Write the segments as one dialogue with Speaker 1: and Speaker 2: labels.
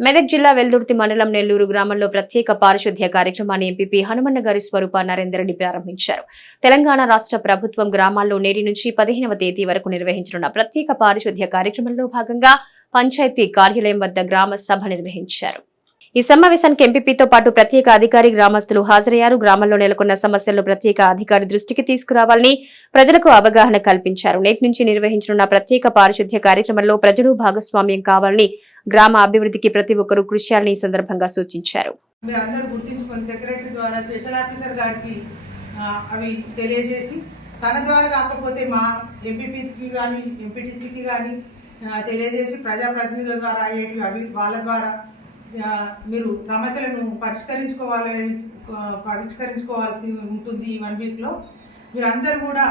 Speaker 1: మెదక్ జిల్లా వెల్దుర్తి మండలం నెల్లూరు గ్రామంలో ప్రత్యేక పారిశుద్ధ్య కార్యక్రమాన్ని ఎంపీపీ హనుమన్న గారి స్వరూప నరేందర్ రెడ్డి ప్రారంభించారు. తెలంగాణ రాష్ట్ర ప్రభుత్వం గ్రామాల్లో నేటి నుంచి పదిహేనవ తేదీ వరకు నిర్వహించనున్న ప్రత్యేక పారిశుద్ధ్య కార్యక్రమంలో భాగంగా పంచాయతీ కార్యాలయం వద్ద గ్రామ సభ నిర్వహించారు. ఈ సమావేశానికి ఎంపీపీతో పాటు ప్రత్యేక అధికారి గ్రామస్తులు హాజరయ్యారు. గ్రామంలో నెలకొన్న సమస్యలను ప్రత్యేక అధికారి దృష్టికి తీసుకురావాలని ప్రజలకు అవగాహన కల్పించారు. నేటి నుంచి నిర్వహించనున్న ప్రత్యేక పారిశుద్ధ్య కార్యక్రమంలో ప్రజలు భాగస్వామ్యం కావాలని గ్రామ అభివృద్ధికి ప్రతి ఒక్కరూ కృషి చేయాలని ఈ సందర్భంగా సూచించారు.
Speaker 2: మీరు గుర్తించుకొని సెక్రటరీ ద్వారా స్పెషల్ ఆఫీసర్ గారికి అవి తెలియజేసి తన ద్వారా కాకపోతే మా ఎంపీపీకి కానీ ఎంపీటీసీకి కానీ తెలియజేసి ప్రజాప్రతినిధుల ద్వారా అయ్యేటివి అవి వాళ్ళ ద్వారా మీరు సమస్యలను పరిష్కరించుకోవాలని పరిష్కరించుకోవాల్సి ఉంటుంది ఈ వన్ వీక్లో. మీరందరూ కూడా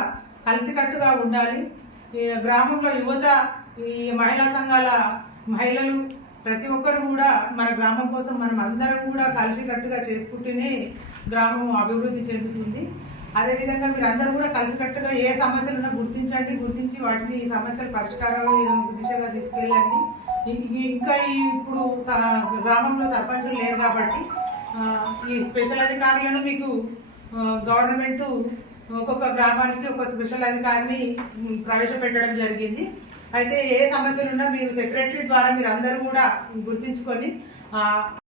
Speaker 2: కలిసికట్టుగా ఉండాలి. గ్రామంలో యువత ఈ మహిళా సంఘాల మహిళలు ప్రతి ఒక్కరు కూడా మన గ్రామం కోసం మనం అందరం కూడా కలిసికట్టుగా చేసుకుంటేనే గ్రామం అభివృద్ధి చెందుతుంది. అదేవిధంగా మీరు అందరూ కూడా కలిసికట్టుగా ఏ సమస్యలున్నా గుర్తించండి గుర్తించి వాటిని ఈ సమస్యల పరిష్కారాలు దిశగా తీసుకెళ్ళండి. ఇంకా ఇప్పుడు గ్రామంలో సర్పంచులు లేరు కాబట్టి ఈ స్పెషల్ అధికారులను మీకు గవర్నమెంట్ ఒక్కొక్క గ్రామానికి ఒక స్పెషల్ అధికారిని ప్రవేశపెట్టడం జరిగింది. అయితే ఏ సమస్యలున్నా మీరు సెక్రటరీ ద్వారా మీరు అందరూ కూడా గుర్తించుకొని